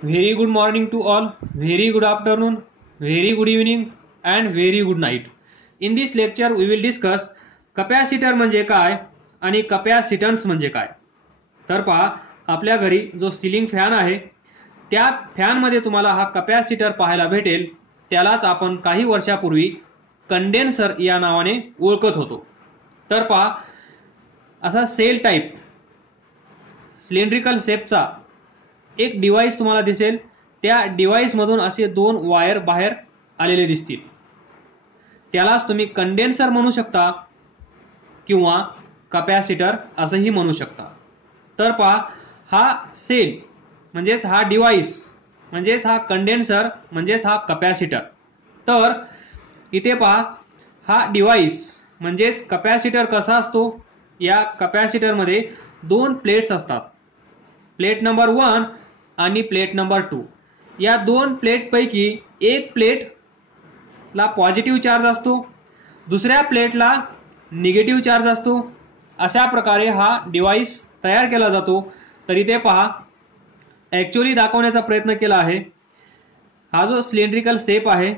Very good morning to all, very good afternoon, very good evening and very good night. In this lecture we will discuss capacitor म्हणजे काय आणि capacitance म्हणजे काय. तर पहा, आपल्या घरी जो सीलिंग फॅन आहे त्या फॅनमध्ये तुम्हाला हा कपॅसिटर पाहायला भेटेल. त्यालाच आपण काही वर्षापूर्वी कंडेन्सर या नावाने ओळखत होतो. तर पहा, असा सेल टाइप सिलेंड्रिकल शेपचा एक डिव्हाइस तुम्हाला दिसेल. त्या डिव्हाइस मधून असे दोन वायर बाहेर आलेले दिसतील. त्यालाच तुम्ही कंडेन्सर म्हणू शकता किंवा कपॅसिटर असंही म्हणू शकता. तर पहा, हा सेल म्हणजेच हा डिव्हाइस म्हणजेच हा कंडेन्सर म्हणजेच हा कपॅसिटर. तर इथे पहा, हा डिव्हाइस म्हणजेच कपॅसिटर कसा असतो. या कपॅसिटरमध्ये दोन प्लेट्स असतात, प्लेट नंबर 1 आणि प्लेट नंबर 2. या दोन प्लेटपैकी एक प्लेटला पॉझिटिव्ह चार्ज असतो, दुसऱ्या प्लेटला निगेटिव्ह चार्ज असतो. अशा प्रकारे हा डिव्हाइस तयार केला जातो. तर इथे पहा, ॲक्च्युअली दाखवण्याचा प्रयत्न केला आहे. हा जो सिलेंड्रिकल शेप आहे,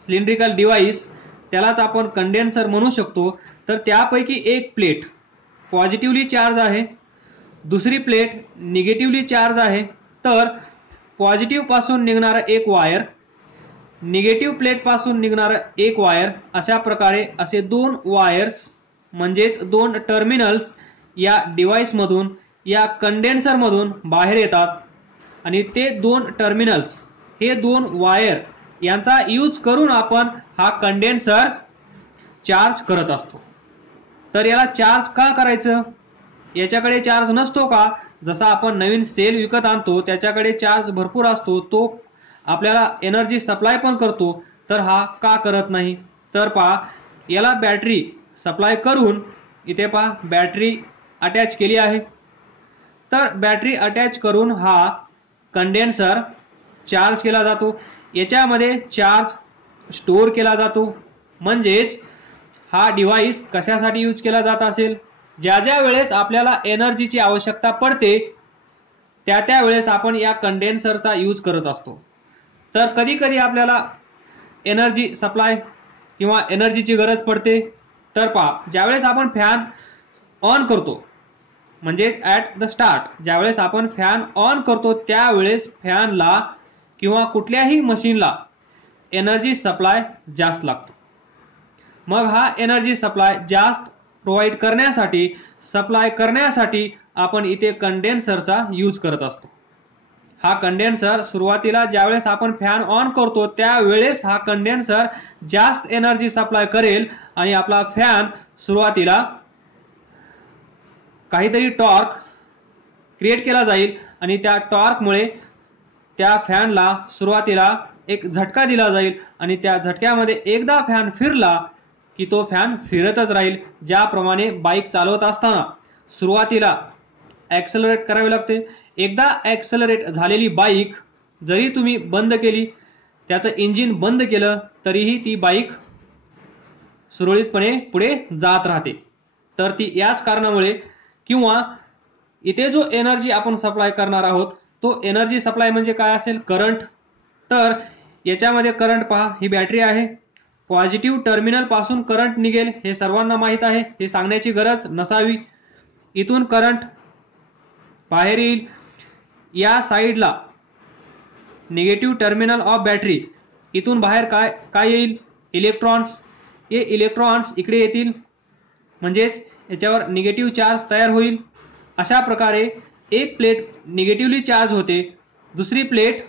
सिलेंड्रिकल डिव्हाइस, त्यालाच आपण कंडेन्सर म्हणू शकतो. तर त्यापैकी एक प्लेट पॉझिटिव्हली चार्ज आहे, दुसरी प्लेट निगेटिव्हली चार्ज आहे. तर पॉझिटिव्ह पासून निघणारा एक वायर, निगेटिव्ह प्लेट पासून निघणारा एक वायर, अशा प्रकारे असे दोन वायर्स म्हणजेच दोन टर्मिनल्स या डिव्हाइस मधून या कंडेन्सर मधून बाहेर येतात. आणि ते दोन टर्मिनल्स, हे दोन वायर यांचा यूज करून आपण हा कंडेन्सर चार्ज करत असतो. तर याला चार्ज का करायचं? याच्याकडे चार्ज नसतो का? जसा आपण नवीन सेल विकत आणतो त्याच्याकडे चार्ज भरपूर असतो, तो आपल्याला एनर्जी सप्लाय पण करतो. तर हा का करत नाही? तर पहा, याला बॅटरी सप्लाय करून, इथे पहा बॅटरी अटॅच केली आहे. तर बॅटरी अटॅच करून हा कंडेन्सर चार्ज केला जातो. याच्यामध्ये चार्ज स्टोअर केला जातो. म्हणजेच हा डिव्हाइस कशासाठी यूज केला जात असेल? ज्या ज्या वेळेस आपल्याला एनर्जीची आवश्यकता पडते त्या वेळेस आपण या कंडेन्सरचा यूज करत असतो. तर कधी कधी आपल्याला एनर्जी सप्लाय किंवा एनर्जीची गरज पडते. तर पहा, ज्यावेळेस आपण फॅन ऑन करतो, म्हणजे ॲट द स्टार्ट ज्यावेळेस आपण फॅन ऑन करतो त्यावेळेस फॅनला किंवा कुठल्याही मशीनला एनर्जी सप्लाय जास्त लागतो. मग हा एनर्जी सप्लाय जास्त प्रोव्हाइड करण्यासाठी आपण इथे कंडेन्सरचा यूज करत असतो. हा कंडेन्सर सुरुवातीला ज्यावेळेस आपण फॅन ऑन करतो त्यावेळेस हा कंडेन्सर जास्त एनर्जी सप्लाय करेल आणि आपला फॅन सुरुवातीला काहीतरी टॉर्क क्रिएट केला जाईल आणि त्या टॉर्कमुळे त्या फॅनला सुरुवातीला एक झटका दिला जाईल आणि त्या झटक्यामध्ये एकदा फॅन फिरला की तो फॅन फिरतच राहील. ज्याप्रमाणे बाईक चालवत असताना सुरुवातीला ॲक्सेलरेट करावे लागते. एकदा ॲक्सेलरेट झालेली बाईक जरी तुम्ही बंद केली, त्याचं इंजिन बंद केलं, तरीही ती बाईक सुरळीतपणे पुढे जात राहते. तर ती याच कारणामुळे, किंवा इथे जो एनर्जी आपण सप्लाय करणार आहोत तो एनर्जी सप्लाय म्हणजे काय असेल? करंट. तर याच्यामध्ये करंट पहा, ही बॅटरी आहे, पॉझिटिव्ह टर्मिनल पासून करंट निघेल हे सर्वांना माहीत आहे, हे सांगण्याची गरज नसावी. इथून करंट बाहेर येईल. या साईडला निगेटिव्ह टर्मिनल ऑफ बॅटरी, इथून बाहेर काय काय येईल? इलेक्ट्रॉन्स. हे इलेक्ट्रॉन्स इकडे येतील, म्हणजेच याच्यावर निगेटिव्ह चार्ज तयार होईल. अशा प्रकारे एक प्लेट निगेटिव्हली चार्ज होते, दुसरी प्लेट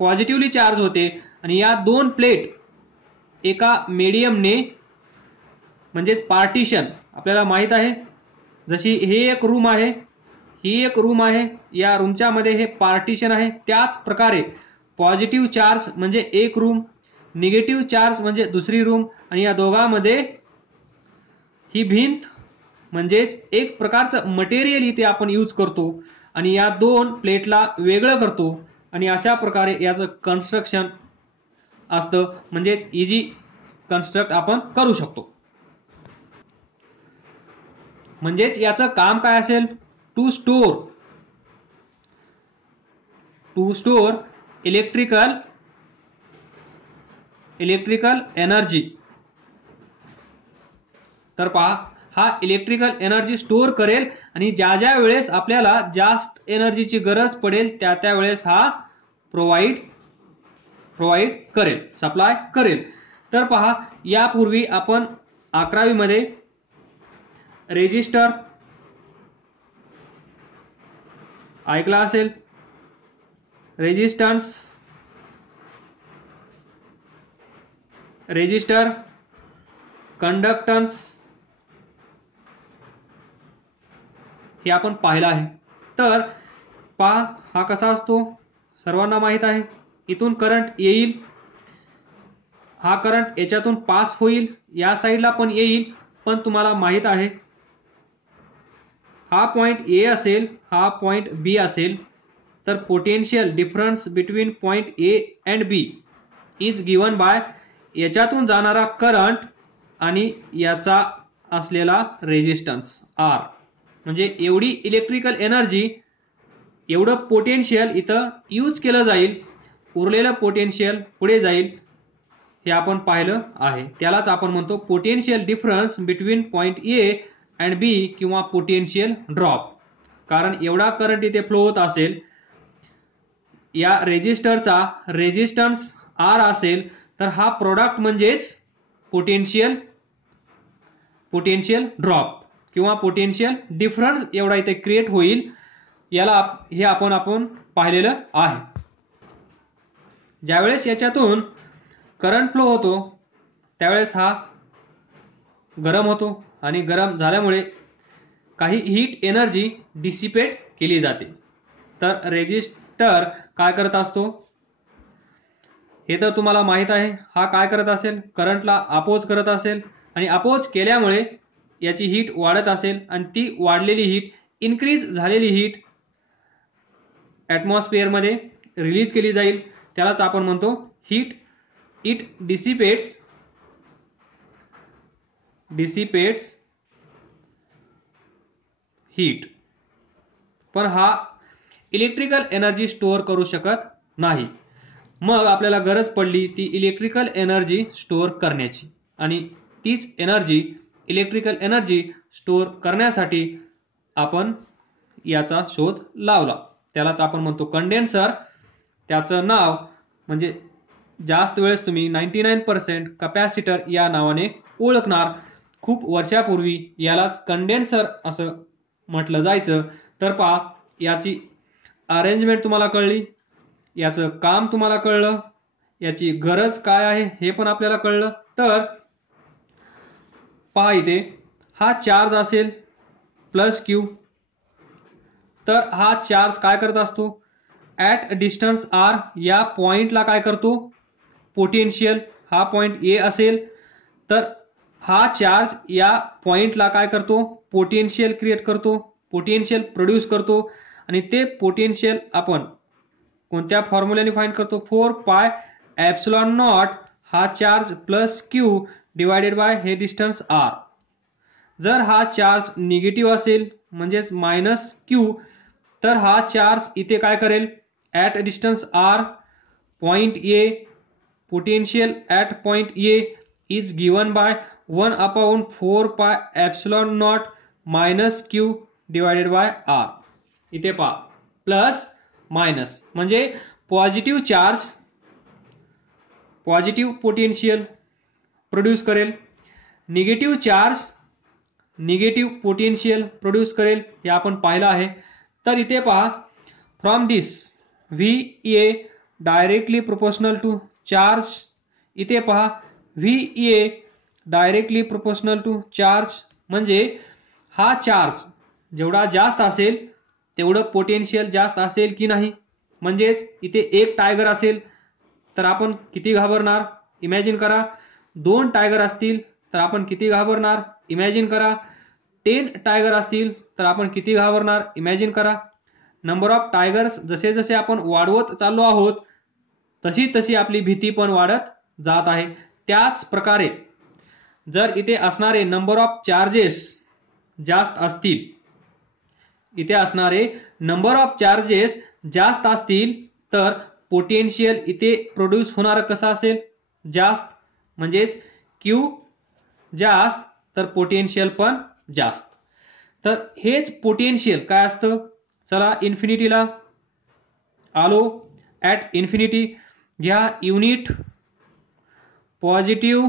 पॉझिटिव्हली चार्ज होते आणि या दोन प्लेट एका मीडियमने म्हणजेच पार्टिशन, आपल्याला माहीत आहे, जशी हे एक रूम आहे, ही एक रूम आहे, या रूमच्या मध्ये हे पार्टिशन आहे. त्याच प्रकारे पॉझिटिव्ह चार्ज म्हणजे एक रूम, निगेटिव्ह चार्ज म्हणजे दुसरी रूम, आणि या दोघांमध्ये ही भिंत म्हणजेच एक प्रकारचं मटेरियल इथे आपण यूज करतो आणि या दोन प्लेटला वेगळं करतो आणि अशा प्रकारे याचं कन्स्ट्रक्शन असतं. म्हणजेच इजी कन्स्ट्रक्ट आपण करू शकतो. म्हणजेच याचं काम काय असेल? To to store electrical energy. तर पहा हा इलेक्ट्रिकल एनर्जी स्टोअर करेल आणि ज्या ज्या वेळेस आपल्याला जास्त एनर्जीची गरज पडेल त्या वेळेस हा प्रोव्हाइड करेल, सप्लाय करेल. तर पहा यापूर्वी आपण 11वी मध्ये रेजिस्टर ऐकला असेल, रेजिस्टर, कंडक्टन्स हे आपण पाहिलं आहे. तर पहा हा कसा असतो सर्वांना माहित आहे. इथून करंट येईल, हा करंट याच्यातून पास होईल, या साईडला पण येईल, पण तुम्हाला माहित आहे हा पॉइंट ए असेल, हा पॉइंट बी असेल. तर potential difference between point A and B is given by याच्यातून जाणारा करंट आणि याचा असलेला रेजिस्टन्स आर. म्हणजे एवढी इलेक्ट्रिकल एनर्जी, एवढं पोटेन्शियल इथं यूज केलं जाईल, उरलेलं पोटेन्शियल पुढे जाईल, हे आपण पाहिलं आहे. त्यालाच आपण म्हणतो potential difference between point A and b किंवा पोटेन्शियल ड्रॉप. कारण एवढा करंट इथे फ्लो होत असेल, या रेजिस्टरचा रेजिस्टन्स आर असेल, तर हा प्रोडक्ट म्हणजेच पोटेन्शियल ड्रॉप किंवा पोटेन्शियल डिफरन्स एवढा इथे क्रिएट होईल. याला हे आपण पाहिलेलं आहे. ज्यावेळेस याच्यातून करंट फ्लो होतो त्यावेळेस हा गरम होतो आणि गरम झाल्यामुळे काही हीट एनर्जी डिसिपेट केली जाते. तर रेजिस्टर काय करत असतो हे तर तुम्हाला माहित आहे. हा काय करत असेल, करंटला अपोज करत असेल आणि अपोज केल्यामुळे याची हीट वाढत असेल आणि ती वाढलेली हीट, इन्क्रीज झालेली हीट ॲटमॉस्फिअरमध्ये रिलीज केली जाईल. त्यालाच आपण म्हणतो हीट. It dissipates heat. पण हा इलेक्ट्रिकल एनर्जी स्टोअर करू शकत नाही. मग आपल्याला गरज पडली ती इलेक्ट्रिकल एनर्जी स्टोअर करण्याची, आणि तीच एनर्जी, इलेक्ट्रिकल एनर्जी स्टोअर करण्यासाठी आपण याचा शोध लावला. त्यालाच आपण म्हणतो कंडेन्सर. त्याचं नाव म्हणजे जास्त वेळेस तुम्ही 99% कॅपॅसिटर या नावाने ओळखणार. खूप वर्षापूर्वी यालाच कंडेन्सर असं म्हटलं जायचं. तर पहा याची अरेंजमेंट तुम्हाला कळली, याचं काम तुम्हाला कळलं, याची गरज काय आहे हे पण आपल्याला कळलं. तर पहा इथे हा चार्ज असेल प्लस क्यू. तर हा चार्ज काय करत असतो, ॲट डिस्टन्स आर या पॉइंटला काय करतो, पोटेन्शियल, हा पॉइंट ए असेल तर हा चार्ज या पॉइंटला काय करतो, पोटेन्शियल क्रिएट करतो, पोटेन्शियल प्रोड्यूस करतो. आणि ते पोटेन्शियल आपण कोणत्या फॉर्म्युल्याने फाइंड करतो, 4πε0 हा charge plus Q divided by हे डिस्टन्स आर. जर हा चार्ज निगेटिव्ह असेल म्हणजेच मायनस क्यू, तर हा चार्ज इथे काय करेल, at distance r point a, potential at point a is given by 1/4πε0 minus q divided by r. इथे पहा प्लस मायनस म्हणजे positive charge positive potential produce करेल, negative charge negative potential produce करेल, हे आपण पाहिलं आहे. तर इथे पहा from this VA directly proportional to charge. इथे पहा VA directly proportional to charge म्हणजे हा चार्ज जेवढा जास्त असेल तेवढं पोटेन्शियल जास्त असेल की नाही. म्हणजेच इथे एक टायगर असेल तर आपण किती घाबरणार, इमॅजिन करा. 2 टायगर असतील तर आपण किती घाबरणार, इमॅजिन करा. 10 टायगर असतील तर आपण किती घाबरणार, इमॅजिन करा. नंबर ऑफ टायगर्स जसे जसे आपण वाढवत चाललो आहोत तशी तशी आपली भीती पण वाढत जात आहे. त्याच प्रकारे जर इथे असणारे नंबर ऑफ चार्जेस जास्त असतील, इथे असणारे नंबर ऑफ चार्जेस जास्त असतील तर पोटेन्शियल इथे प्रोड्यूस होणारं कसं असेल, जास्त, म्हणजेच क्यू जास्त तर पोटेन्शियल पण जास्त. तर हेच पोटेन्शियल काय असतं, चला इन्फिनिटीला आलो. ॲट इन्फिनिटी घ्या युनिट पॉझिटिव्ह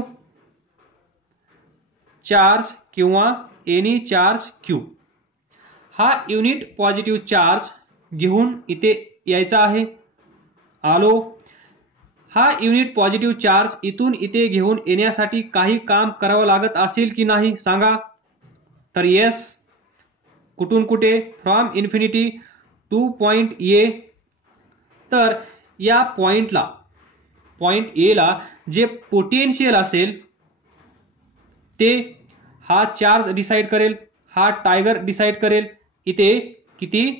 चार्ज किंवा एनी चार्ज क्यू. हा युनिट पॉझिटिव्ह चार्ज घेऊन इथे यायचा आहे. आलो. हा युनिट पॉझिटिव्ह चार्ज इथून इथे घेऊन येण्यासाठी काही काम करावं लागत असेल की नाही सांगा. तर येस. कुठून कुठे, फ्रॉम इन्फिनिटी टू पॉइंट ए. तर या पॉइंटला, पॉइंट ए ला जे पोटेन्शियल असेल ते हा चार्ज डिसाइड करेल, हा टायगर डिसाइड करेल इथे किती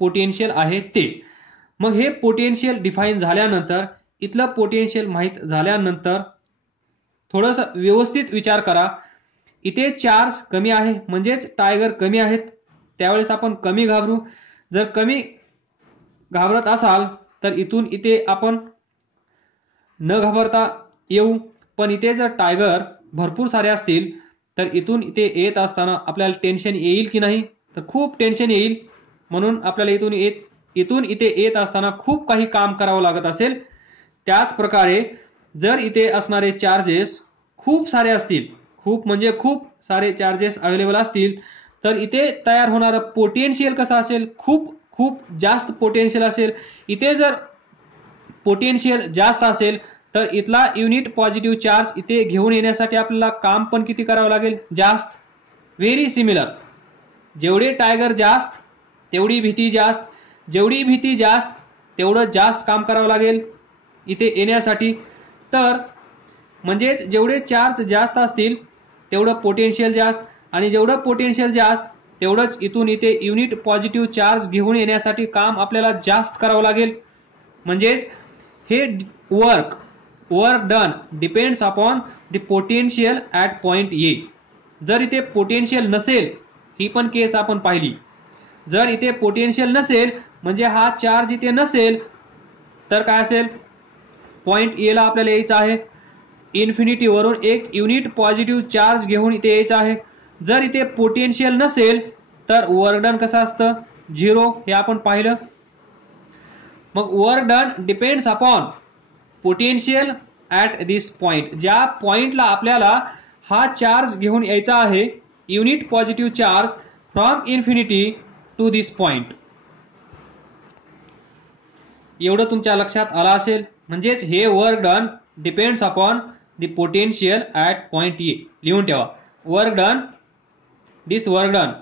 पोटेन्शियल आहे ते. मग हे पोटेन्शियल डिफाईन झाल्यानंतर, इथलं पोटेन्शियल माहीत झाल्यानंतर थोडंसं व्यवस्थित विचार करा. इथे चार्ज कमी आहे म्हणजेच टायगर कमी आहेत, त्यावेळेस आपण कमी घाबरू. जर कमी घाबरत असाल तर इथून इथे आपण न घाबरता येऊ. पण इथे जर टायगर भरपूर सारे असतील तर इथून इथे येत असताना आपल्याला टेन्शन येईल की नाही, तर खूप टेन्शन येईल. म्हणून आपल्याला इथून इथे येत असताना खूप काही काम करावं लागत असेल. त्याच प्रकारे जर इथे असणारे चार्जेस खूप सारे असतील, खूप म्हणजे खूप सारे चार्जेस अवेलेबल असतील, तर इथे तयार होणारं पोटेन्शियल कसं असेल, खूप खूप जास्त पोटेन्शियल असेल. इथे जर पोटेन्शियल जास्त असेल तर इथला युनिट पॉझिटिव्ह चार्ज इथे घेऊन येण्यासाठी आपल्याला काम पण किती करावं लागेल, जास्त. Very similar. जेवढे टायगर जास्त तेवढी भीती जास्त, जेवढी भीती जास्त तेवढं जास्त काम करावं लागेल इथे येण्यासाठी. तर म्हणजेच जेवढे चार्ज जास्त असतील तेवढं पोटेन्शियल जास्त, आणि जेवढं पोटेन्शियल जास्त तेवढंच इथून इथे युनिट पॉझिटिव्ह चार्ज घेऊन येण्यासाठी काम आपल्याला जास्त करावं लागेल. म्हणजेच हे work done depends upon the potential at point ए. जर इथे पोटेन्शियल नसेल, ही पण केस आपण पाहिली, जर इथे पोटेन्शियल नसेल म्हणजे हा चार्ज इथे नसेल, तर काय असेल, पॉइंट ए ला आपल्याला यायचं आहे. इन्फिनिटी वरून एक युनिट पॉझिटिव्ह चार्ज घेऊन इथे यायचं आहे. जर इथे पोटेन्शियल नसेल तर वर्क डन कसं असतं, 0. हे आपण पाहिलं. मग work done depends upon potential at this point. ज्या पॉइंटला आपल्याला हा चार्ज घेऊन यायचा आहे, unit positive charge from infinity to this point. एवढं तुमच्या लक्षात आलं असेल. म्हणजेच हे work done depends upon the potential at point A. लिहून ठेवा. Work done, this work done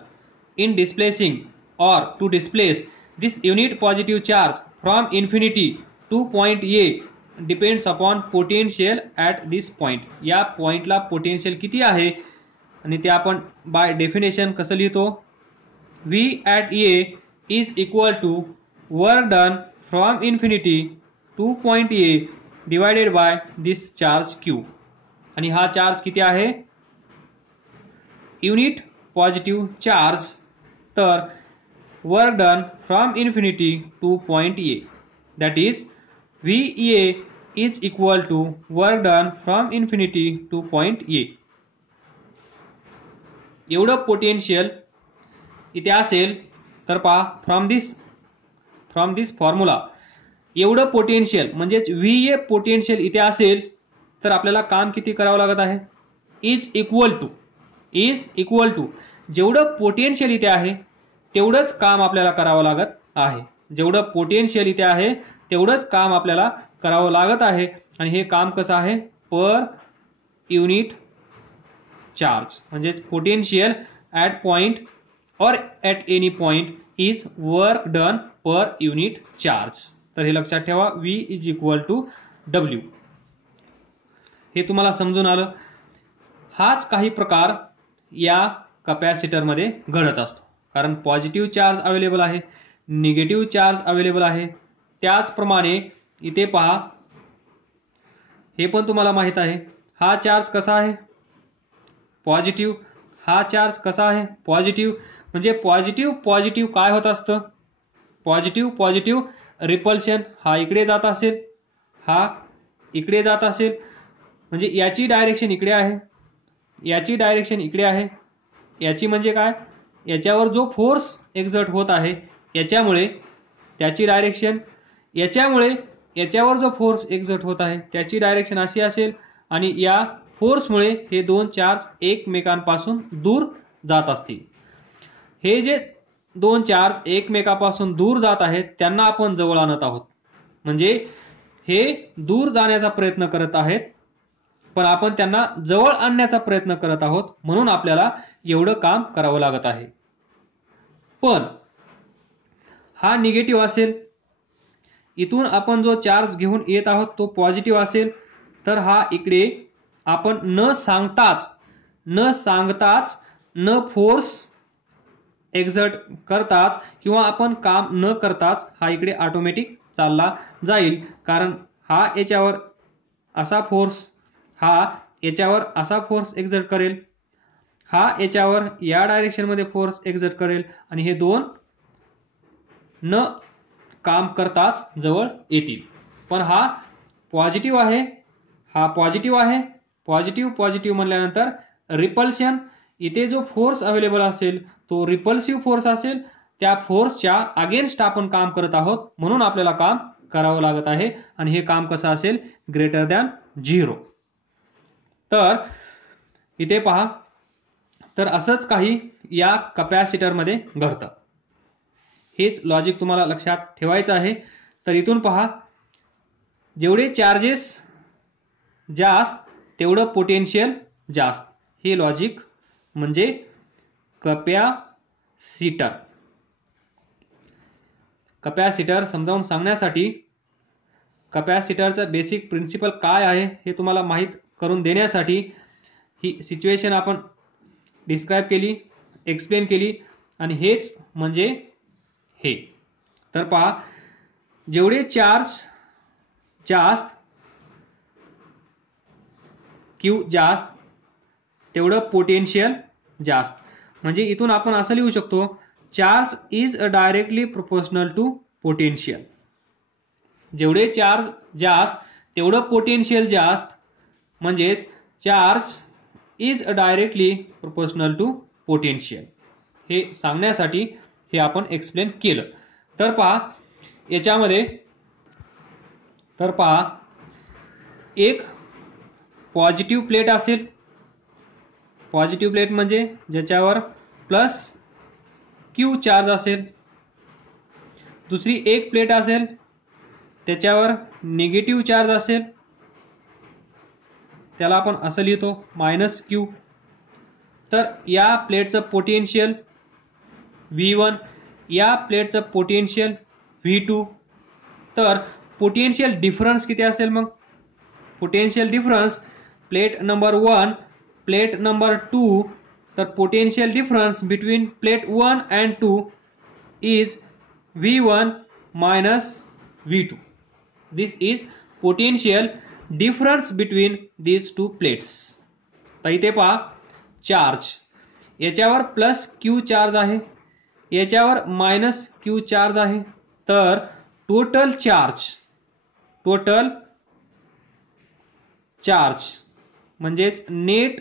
in displacing or to displace this unit positive charge from infinity to point A depends upon potential at this point. या पॉइंटला potential किती आहे आणि ते आपण by definition कसं लिहितो, V at A is equal to work done from infinity to point A divided by this charge Q. आणि हा चार्ज किती आहे, युनिट पॉझिटिव्ह चार्ज. तर work done from infinity to point A, that is VA is equal to work done from infinity to point A. एवढं potential इथे असेल तर पहा, फ्रॉम दिस फॉर्म्युला एवढं पोटेन्शियल म्हणजेच VA पोटेन्शियल इथे असेल तर आपल्याला काम किती करावं लागत आहे, इज इक्वल टू जेवढं पोटेन्शियल इथे आहे तेवढंच काम आपल्याला करावं लागत आहे. जेवढं पोटेन्शियल इथे आहे तेवढंच काम आपल्याला करावं लागत आहे. आणि हे काम कसं आहे, पर युनिट चार्ज. म्हणजे potential at point or at any point is work done per unit charge. तर हे लक्षात ठेवा, V is equal to W. हे तुम्हाला समजून आलं. हाच काही प्रकार या कपॅसिटरमध्ये घडत असतो, कारण पॉझिटिव्ह चार्ज अवेलेबल आहे, निगेटिव्ह चार्ज अवेलेबल आहे. त्याचप्रमाणे इथे पहा, हे पण तुम्हाला माहित आहे, हा चार्ज कसा आहे, पॉझिटिव्ह. हा चार्ज कसा आहे, पॉझिटिव्ह. म्हणजे पॉझिटिव्ह काय होत असतं, पॉझिटिव्ह रिपल्शन हा इकडे जात असेल, हा इकडे जात असेल, म्हणजे याची डायरेक्शन इकडे आहे, याची डायरेक्शन इकडे आहे. याची म्हणजे काय, याच्यावर जो फोर्स एक्झर्ट होत आहे याच्यामुळे त्याची डायरेक्शन, याच्यामुळे याच्यावर जो फोर्स एक्झर्ट होत आहे त्याची डायरेक्शन अशी असेल, आणि या फोर्समुळे हे दोन चार्ज एकमेकांपासून दूर जात असतील. हे जे दोन चार्ज एकमेकांपासून दूर जात आहेत त्यांना आपण जवळ आणत आहोत. म्हणजे हे दूर जाण्याचा प्रयत्न करत आहेत पण आपण त्यांना जवळ आणण्याचा प्रयत्न करत आहोत, म्हणून आपल्याला एवढं काम करावं लागत आहे. पण हा निगेटिव्ह असेल, इथून आपण जो चार्ज घेऊन येत आहोत तो पॉझिटिव्ह असेल, तर हा इकडे आपण न सांगताच न फोर्स एक्झर्ट करताच किंवा आपण काम न करताच हा इकडे ऑटोमॅटिक चालला जाईल. कारण हा याच्यावर असा फोर्स, हा याच्यावर असा फोर्स एक्झर्ट करेल, हा याच्यावर या डायरेक्शन मध्ये फोर्स एक्झर्ट करेल, आणि हे दोन न काम करताच जवळ येतील. पण हा पॉझिटिव्ह आहे, हा पॉझिटिव्ह आहे, पॉझिटिव्ह पॉझिटिव्ह म्हणल्यानंतर रिपल्शन, इथे जो फोर्स अवेलेबल असेल तो रिपल्सिव्ह फोर्स असेल, त्या फोर्सच्या अगेन्स्ट आपण काम करत आहोत, म्हणून आपल्याला काम करावं लागत आहे. आणि हे काम कसं असेल, ग्रेटर दॅन 0. तर इथे पहा, तर असंच काही या कपॅसिटर मध्ये घडतं. हेच लॉजिक तुम्हाला लक्षात ठेवायचं आहे. तर इथून पहा, जेवढे चार्जेस जास्त तेवढं पोटेन्शियल जास्त, हे लॉजिक म्हणजे कपॅसिटर. कपॅसिटर समजावून सांगण्यासाठी कपॅसिटरचं बेसिक प्रिन्सिपल काय आहे हे तुम्हाला माहीत करून देण्यासाठी ही सिच्युएशन आपण डिस्क्राइब केली, एक्सप्लेन केली, आणि हेच म्हणजे हे. तर पहा, जेवढे चार्ज जास्त, क्यू जास्त तेवढं पोटेन्शियल जास्त. म्हणजे इथून आपण असं लिहू शकतो, charge is directly proportional to potential. जेवढे चार्ज जास्त तेवढं पोटेन्शियल जास्त, म्हणजेच charge is directly proportional to potential. हे सांगण्यासाठी हे आपण एक्सप्लेन केलं. तर पहा याच्यामध्ये, तर पहा एक पॉझिटिव्ह प्लेट असेल, पॉझिटिव्ह प्लेट म्हणजे ज्याच्यावर प्लस क्यू चार्ज असेल. दुसरी एक प्लेट असेल त्याच्यावर निगेटिव्ह चार्ज असेल, त्याला आपण असं लिहितो मायनस क्यू. तर या प्लेटचं पोटेन्शियल V1, या प्लेटचं पोटेन्शियल V2. तर पोटेन्शियल डिफरन्स किती असेल मग, potential difference plate number 1 plate number 2, तर potential difference between plate 1 and 2 is V1 minus V2. This is potential difference between these two plates. तर इथे पहा, चार्ज याच्यावर प्लस क्यू चार्ज आहे, याच्यावर मायनस क्यू चार्ज आहे. तर टोटल चार्ज म्हणजेच नेट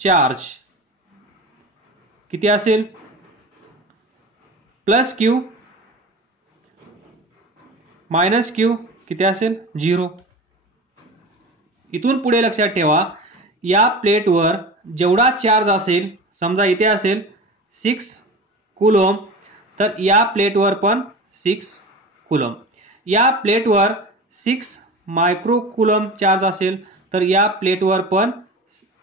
चार्ज किती असेल, प्लस क्यू मायनस क्यू किती असेल, 0. इथून पुढे लक्षात ठेवा, या प्लेटवर जेवढा चार्ज असेल, समजा इथे असेल 6 कुलॉम, तर या प्लेटवर पण 6 कुलॉम. या प्लेटवर 6 मायक्रो कुलॉम चार्ज असेल, तर या प्लेटवर पण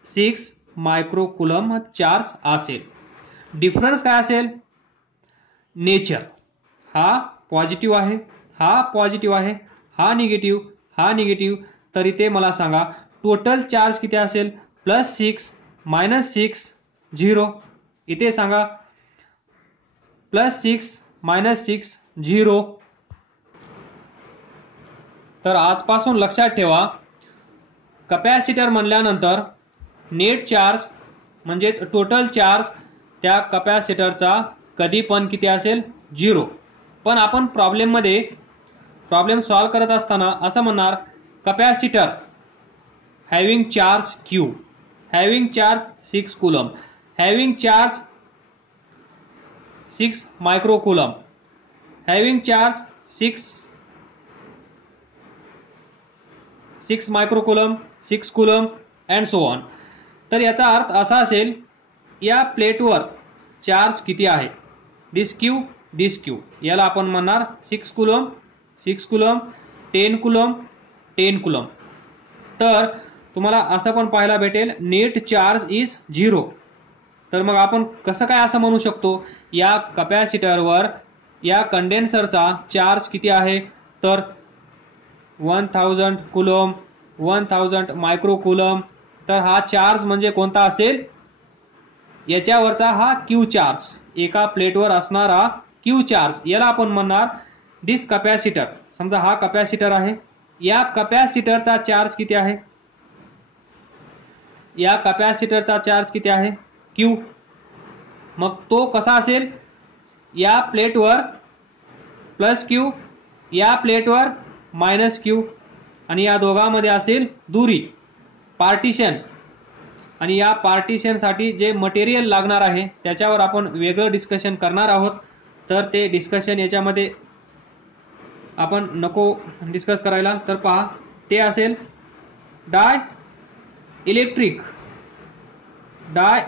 6 मायक्रो कुलॉम चार्ज असेल. डिफरन्स काय असेल, नेचर, हा पॉझिटिव्ह आहे, हा पॉझिटिव्ह आहे, हा निगेटिव्ह, हा निगेटिव्ह. तर इथे मला सांगा टोटल चार्ज किती असेल, प्लस 6 मायनस 6 0. इथे सांगा प्लस 6 मायनस 6 0. तर आजपासून लक्षात ठेवा, कपॅसिटर म्हणल्यानंतर नेट चार्ज म्हणजेच टोटल चार्ज त्या कपॅसिटरचा कधी पण किती असेल, 0. पण आपण प्रॉब्लेम मध्ये प्रॉब्लेम सॉल्व करत असताना असं म्हणणार capacitor having charge Q, having charge 6 coulomb, having charge 6 microcoulomb, having charge 6 microcoulomb, 6 coulomb and so on. तर याचा अर्थ असा असेल या प्लेटवर चार्ज किती आहे, दिस क्यू, याला आपण म्हणणार 6 कूलम, 6 कूलम, 10 कूलम, 10 कूलम. तर तुम्हाला असं पण पाहायला भेटेल नेट चार्ज इज 0. तर मग आपण कसं काय असं म्हणू शकतो या कपॅसिटरवर या कंडेन्सरचा चार्ज किती आहे, तर 1000 कूलम, 1000 मायक्रोकूलम. तर हा चार्ज म्हणजे कोणता असेल, याच्यावरचा हा क्यू चार्ज, एका प्लेटवर असणारा क्यू चार्ज, याला आपण म्हणणार दिस कपॅसिटर. समजा हा कपॅसिटर आहे, या कपॅसिटरचा चार्ज किती आहे, या कपॅसिटरचा चार्ज किती आहे क्यू. मग तो कसा असेल, या प्लेटवर प्लस क्यू, या प्लेटवर मायनस क्यू, आणि या दोघांमध्ये असेल दुरी, पार्टिशन. आणि या पार्टिशनसाठी जे मटेरियल लागणार आहे त्याच्यावर आपण वेगळं डिस्कशन करणार आहोत. तर ते डिस्कशन याच्यामध्ये आपण नको डिस्कस करायला. तर पहा ते असेल डाय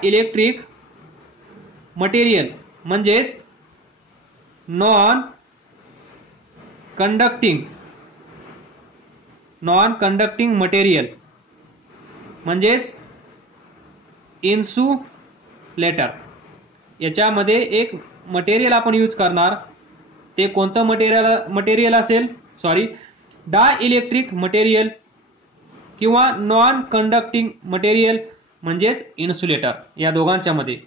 इलेक्ट्रिक मटेरियल, म्हणजेच नॉन कंडक्टिंग मटेरियल, म्हणजेच इन्सुलेटर. याच्यामध्ये एक मटेरियल आपण यूज करणार, ते कोणतं मटेरियल असेल, डाय इलेक्ट्रिक मटेरियल किंवा नॉन कंडक्टिंग मटेरियल म्हणजेच इन्सुलेटर. या दोघांच्या मध्ये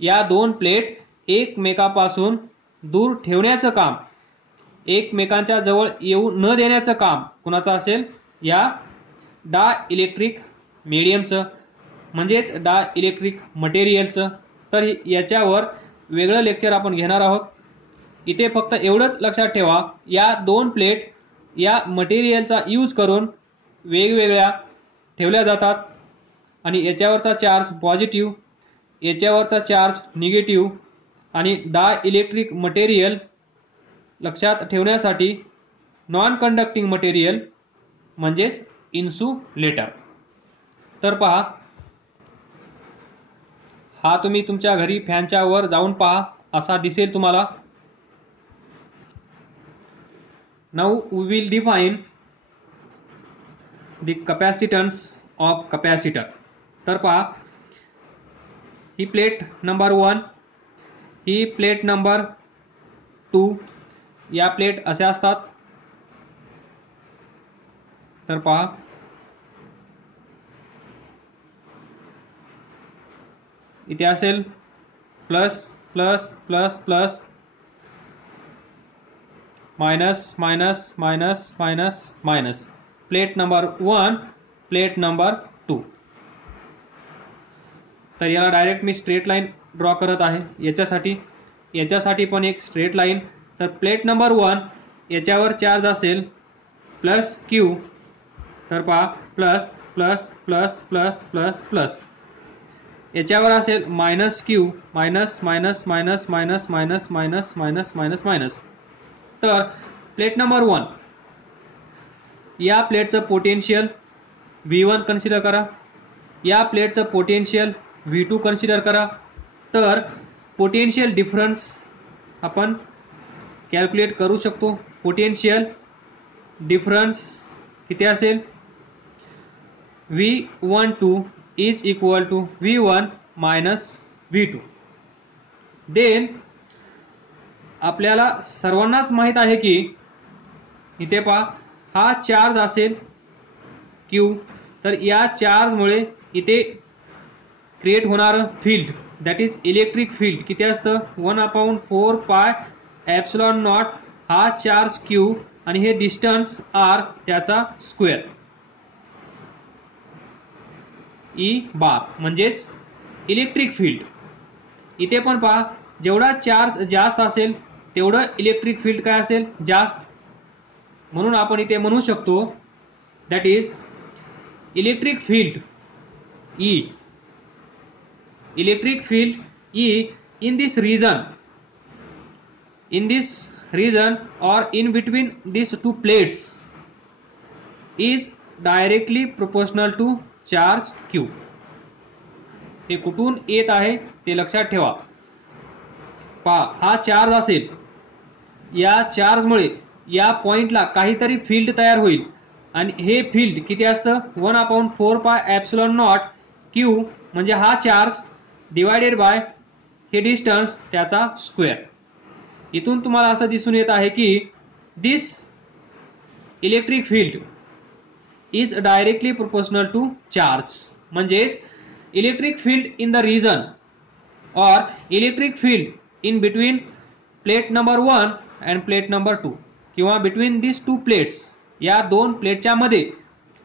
या दोन प्लेट एकमेकापासून दूर ठेवण्याचं काम, एकमेकांच्या जवळ येऊ न देण्याचं काम कुणाचं असेल, या डाय इलेक्ट्रिक मीडियमचं म्हणजेच डाय इलेक्ट्रिक मटेरियलचं. तर याच्यावर वेगळं लेक्चर आपण घेणार आहोत. इथे फक्त एवढंच लक्षात ठेवा, या दोन प्लेट या मटेरियलचा यूज करून वेगवेगळ्या ठेवल्या जातात आणि याच्यावरचा चार्ज पॉझिटिव्ह, याच्यावरचा चार्ज निगेटिव्ह. आणि डाय इलेक्ट्रिक मटेरियल लक्षात ठेवण्यासाठी नॉन कंडक्टिंग मटेरियल म्हणजेच इन्सुलेटर. तर पहा, हा तुम्ही तुमच्या घरी फॅनच्या वर जाऊन पहा, असा दिसेल तुम्हाला. Now we will define the capacitance of capacitor. तर पहा, ही प्लेट नंबर 1, ही प्लेट नंबर 2, या प्लेट अशा असतात. तर पहा, इथे असेल plus plus plus plus, minus minus minus minus minus. Plate number 1, plate number 2. तर याला डायरेक्ट मी स्ट्रेट लाईन ड्रॉ करत आहे. याच्यासाठी पण एक स्ट्रेट लाईन. तर प्लेट नंबर 1 याच्यावर चार्ज असेल प्लस क्यू. तर पहा, plus plus plus plus plus plus. याच्यावर असेल minus Q, minus minus minus minus minus minus minus minus minus. तर प्लेट नंबर 1 या प्लेटचं पोटेन्शियल V1 कन्सिडर करा, या प्लेटचं पोटेन्शियल V2 कन्सिडर करा. तर पोटेन्शियल डिफरन्स आपण कॅल्क्युलेट करू शकतो. पोटेन्शियल डिफरन्स किती असेल, V12 is equal to V1 minus V2. Then आपल्याला सर्वांनाच माहीत आहे की इथे पहा, हा चार्ज असेल Q. तर या चार्जमुळे इथे क्रिएट होणारं field, that is electric field, किती असतं, 1/4 पाय एप्सिलॉन नॉट. हा चार्ज Q आणि हे डिस्टन्स R, त्याचा स्क्वेअर, E बार, म्हणजेच इलेक्ट्रिक फील्ड. इथे पण पहा, जेवढा चार्ज जास्त असेल तेवढं इलेक्ट्रिक फील्ड काय असेल, जास्त. म्हणून आपण इथे म्हणू शकतो that is electric field E. Electric field E in this region or in between these two plates is directly proportional to charge Q. हे कुठून येत आहे ते लक्षात ठेवा. पहा, हा चार्ज असेल, या चार्जमुळे या पॉइंटला काहीतरी फील्ड तयार होईल आणि हे फील्ड किती असतं 1/4πε0 Q म्हणजे हा चार्ज डिवायडेड बाय हे डिस्टन्स त्याचा स्क्वेअर. इथून तुम्हाला असं दिसून येत आहे की this electric field is directly proportional to charge. म्हणजेच electric field in the region और electric field in between plate number 1 and plate number 2 किंवा बिटवीन दिस टू प्लेट्स, या दोन प्लेटच्या मध्ये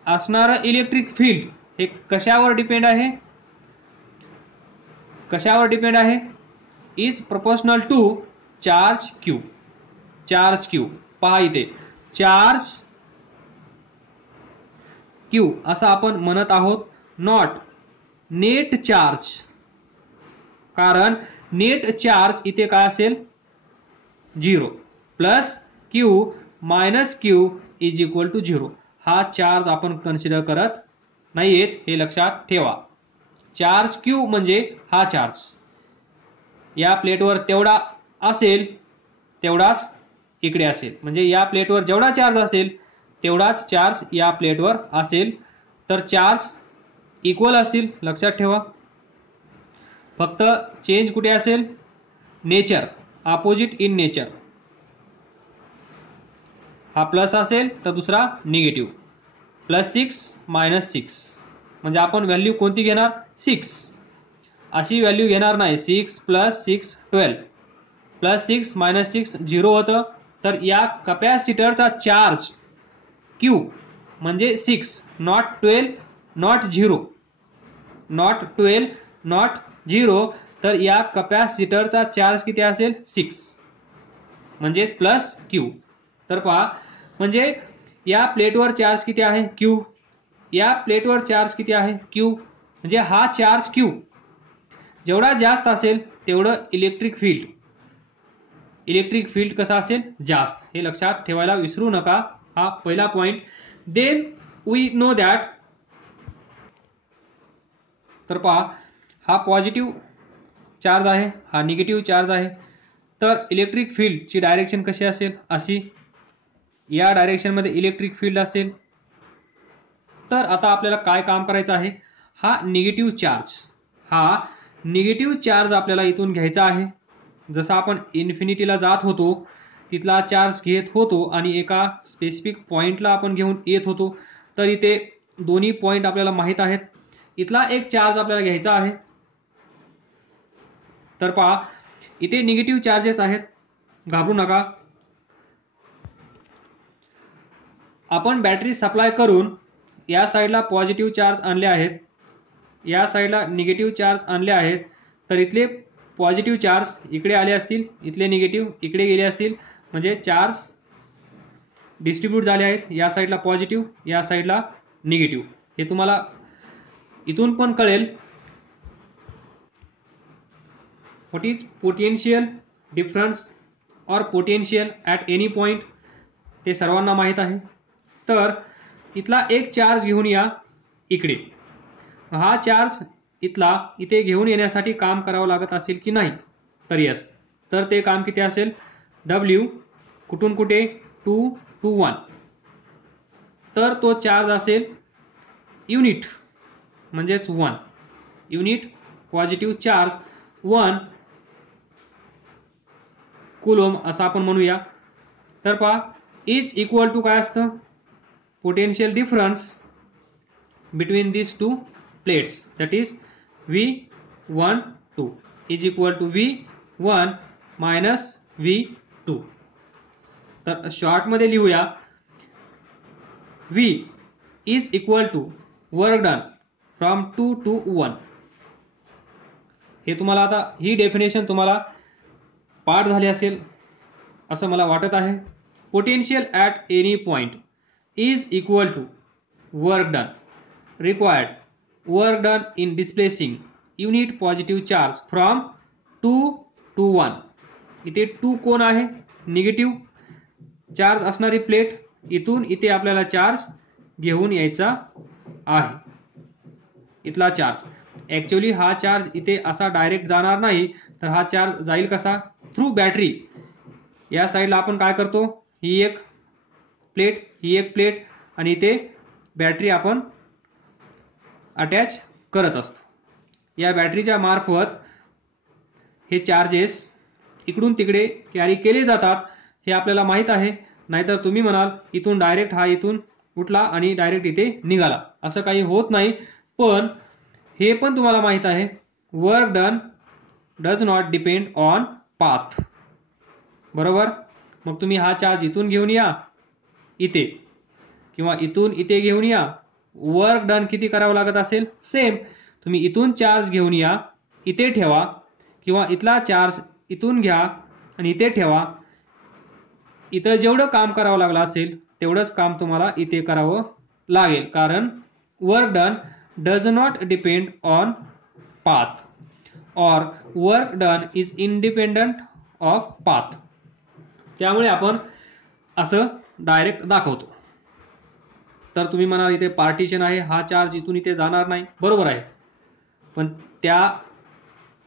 असणारं इलेक्ट्रिक फील्ड हे कशावर डिपेंड आहे, is proportional to charge Q. Charge Q पहा इथे चार्ज Q असं आपण म्हणत आहोत, नॉट नेट चार्ज. कारण नेट चार्ज इथे काय असेल 0 plus Q minus Q is equal to 0. हा चार्ज आपण कन्सिडर करत नाहीयेत, हे लक्षात ठेवा. चार्ज Q म्हणजे हा चार्ज या प्लेटवर तेवढा असेल तेवढाच इकडे असेल. म्हणजे या प्लेटवर जेवढा चार्ज असेल तेवढाच चार्ज या प्लेटवर असेल. तर चार्ज इक्वल असतील, लक्षात ठेवा. फक्त चेंज कुठे असेल, नेचर, अपोजिट इन नेचर. हा प्लस असेल तर दुसरा निगेटिव्ह. +6 -6 म्हणजे आपण व्हॅल्यू कोणती घेणार 6. अशी व्हॅल्यू घेणार नाही. 6 + 6 12 +6 -6 0 होतं. तर या कॅपॅसिटरचा चार्ज Q म्हणजे 6 नॉट 12 नॉट 0 नॉट 12 नॉट 0. तर या कॅपॅसिटरचा चार्ज किती असेल 6 म्हणजेच प्लस Q. तर पहा म्हणजे या प्लेटवर चार्ज किती आहे Q, या प्लेटवर चार्ज किती आहे Q. म्हणजे हा चार्ज Q जेवढा जास्त असेल तेवढं इलेक्ट्रिक फील्ड कसं असेल जास्त. हे लक्षात ठेवायला विसरू नका. हा पहिला point. Then we know that, तर पहा हा पॉझिटिव्ह चार्ज आहे, हा निगेटिव्ह चार्ज आहे. तर इलेक्ट्रिक फील्डची डायरेक्शन कशी असेल, अशी या डायरेक्शन मध्ये इलेक्ट्रिक फील्ड असेल. तर आता आपल्याला काय काम करायचं आहे, हा निगेटिव्ह चार्ज आपल्याला इथून घ्यायचा आहे. जसं आपण इन्फिनिटीला जात होतो तिथला चार्ज घेत होतो आणि एका स्पेसिफिक पॉइंटला आपण घेऊन येत होतो. तर इथे दोन्ही पॉइंट आपल्याला माहित आहेत. इथला एक चार्ज आपल्याला घ्यायचा आहे. तर पहा इथे निगेटिव्ह चार्जेस आहेत, घाबरू नका. आपण बॅटरी सप्लाय करून या साईडला पॉझिटिव्ह चार्ज आणले आहेत, या साईडला निगेटिव्ह चार्ज आणले आहेत. तर इथले पॉझिटिव्ह चार्ज इकडे आले असतील, इथले निगेटिव्ह इकडे गेले असतील. म्हणजे चार्ज डिस्ट्रीब्यूट झाले आहेत. या साईडला पॉझिटिव्ह, या साईडला निगेटिव्ह. हे तुम्हाला इथून पण कळेल. व्हॉट इज पोटेन्शियल डिफरन्स और पोटेन्शियल ॲट एनी पॉइंट, ते सर्वांना माहीत आहे. तर इथला एक चार्ज घेऊन या इकडे. हा चार्ज इथे घेऊन येण्यासाठी काम करावं लागत असेल की नाही, तर यस. तर ते काम किती असेल, W कुठून कुठे 2 to 1. तर तो चार्ज असेल युनिट म्हणजेच 1 युनिट पॉझिटिव्ह चार्ज 1 कुलोम असं आपण म्हणूया. तर पहा इज इक्वल टू काय असतं, potential difference between this two plates, that is V12 is equal to V1 minus V2. तर शॉर्ट मध्ये लिहूया, V is equal to work done from 2 to 1. हे तुम्हाला आता ही डेफिनेशन तुम्हाला पाठ झाली असेल असं मला वाटत आहे. potential at any point is equal to work done required, work done in displacing unit positive charge from 2 to 1. इथे 2 कोण आहे? निगेटिव्ह चार्ज असणारी प्लेट. इथून इथे आपल्याला चार्ज घेऊन यायचा आहे, इथला चार्ज. ऍक्च्युअली हा चार्ज इथे असा डायरेक्ट जाणार नाही, तर हा चार्ज जाईल कसा? Through battery. या साईडला आपण काय करतो, ही एक प्लेट, ही एक प्लेट आणि इथे बॅटरी आपण अटॅच करत असतो. या बॅटरीच्या मार्फत हे चार्जेस इकडून तिकडे कॅरी केले जातात, हे आपल्याला माहित आहे. नाहीतर तुम्ही म्हणाल इथून डायरेक्ट हा इथून उठला आणि डायरेक्ट इथे निघाला, असं काही होत नाही. पण हे पण तुम्हाला माहित आहे, work done does not depend on path. बरोबर. मग तुम्ही हा चार्ज इथून घेऊन या इथे, किंवा इथून इथे घेऊन या, वर्क डन किती करावं लागत असेल? सेम. तुम्ही इथून चार्ज घेऊन या, इथे ठेवा, किंवा इथला चार्ज इथून घ्या आणि इथे ठेवा. इथं जेवढं काम करावं लागलं असेल तेवढंच काम तुम्हाला इथे करावं लागेल, कारण work done does not depend on path और work done is independent of path. त्यामुळे आपण असं डायरेक्ट दाखवतो. तर तुम्ही म्हणाल इथे पार्टिशन आहे, हा चार्ज इथून इथे जाणार नाही. बरोबर आहे, पण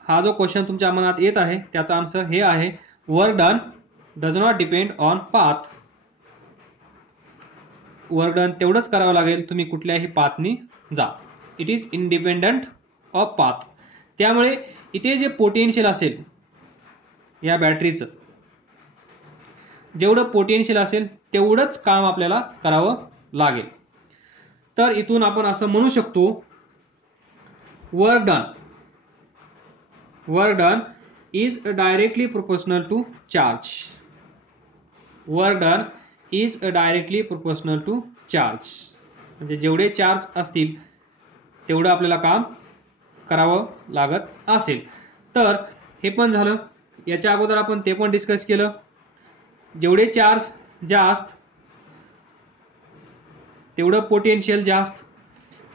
हा जो क्वेश्चन तुमच्या मनात येत आहे त्याचा आन्सर हे आहे, work done does not depend on path. Work done तेवढंच करावं लागेल, तुम्ही कुठल्याही पाथनी जा. It is independent of path. त्यामुळे इथे जे पोटेन्शियल असेल या बॅटरीचं, जेवढं पोटेन्शियल असेल तेवढंच काम आपल्याला करावं लागेल. तर इथून आपण असं म्हणू शकतो, work done is directly proportional to charge. Work done is directly proportional to charge. म्हणजे जेवढे चार्ज असतील तेवढं आपल्याला काम करावं लागत असेल. तर हे पण झालं. याच्या अगोदर आपण ते पण डिस्कस केलं, जेवढे चार्ज जास्त तेवढं पोटेन्शियल जास्त,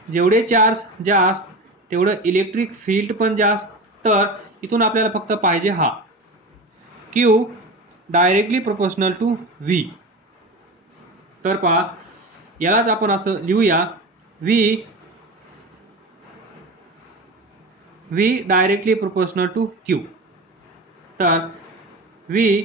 जेवढे चार्ज जास्त तेवढं इलेक्ट्रिक फील्ड पण जास्त. तर इथून आपल्याला फक्त पाहिजे हा Q directly proportional to V. तर पहा, यालाच आपण असं लिहूया, V directly proportional to Q. तर V